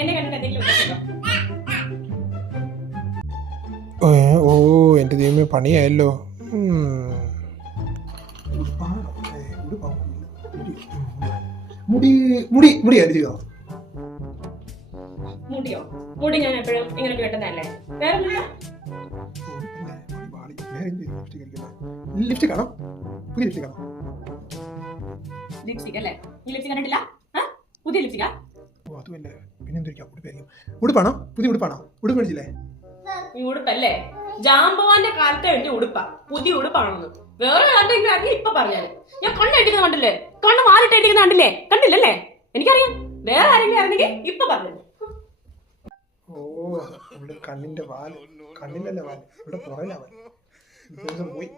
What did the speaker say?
എന്നെ കണ്ടിട്ട് എന്തെങ്കിലും ഓ എൻ്റെ ദൈവമേ പണിയായല്ലോ. മുടി മുടി മുടി അടിച്ചോ? മുടിയോ? മുടി ഞാൻ എപ്പോഴും ഇങ്ങനെ കേട്ടതല്ലേ. വേറെ ലിപ്സ്റ്റിക് ആണോ? പുതിയ ലിപ്സ്റ്റിക് ആണോ? ലിപ്സ്റ്റിക് അല്ലേ? ഈ ലിപ്സ്റ്റിക് കണ്ടിട്ടില്ല? പുതിയ ലിപ്സ്റ്റിക്കാ? ഓ അതുമല്ലേ, പിന്നെ എന്തൊക്കെയാ ഉടുപ്പായിരിക്കും. ഉടുപ്പാണോ? പുതിയ ഉടുപ്പാണോ? ഉടുപ്പ് മേടിച്ചില്ലേ? ഈ ഉടുപ്പല്ലേ ജാമ്പവാന്റെ കാലത്ത് വേണ്ടി ഉടുപ്പാ, പുതിയ ഉടുപ്പാണെന്ന്. വേറെ ആരുടെങ്കിലും അറിയാം ഇപ്പൊ പറഞ്ഞാല്. ഞാൻ കണ്ണടിക്കുന്ന കണ്ടില്ലേ? കണ്ണ് മാറിട്ടടിക്കുന്ന കണ്ടില്ലേ? കണ്ടില്ലല്ലേ? എനിക്കറിയാം. വേറെ ആരെങ്കിലും അറിഞ്ഞെങ്കിൽ ഇപ്പൊ പറഞ്ഞു. ഓ ഇവിടെ കണ്ണിന്റെ വാല്, കണ്ണിന്റെ വാല് ഇവിടെ പുറകിലാവാൻ പോയി.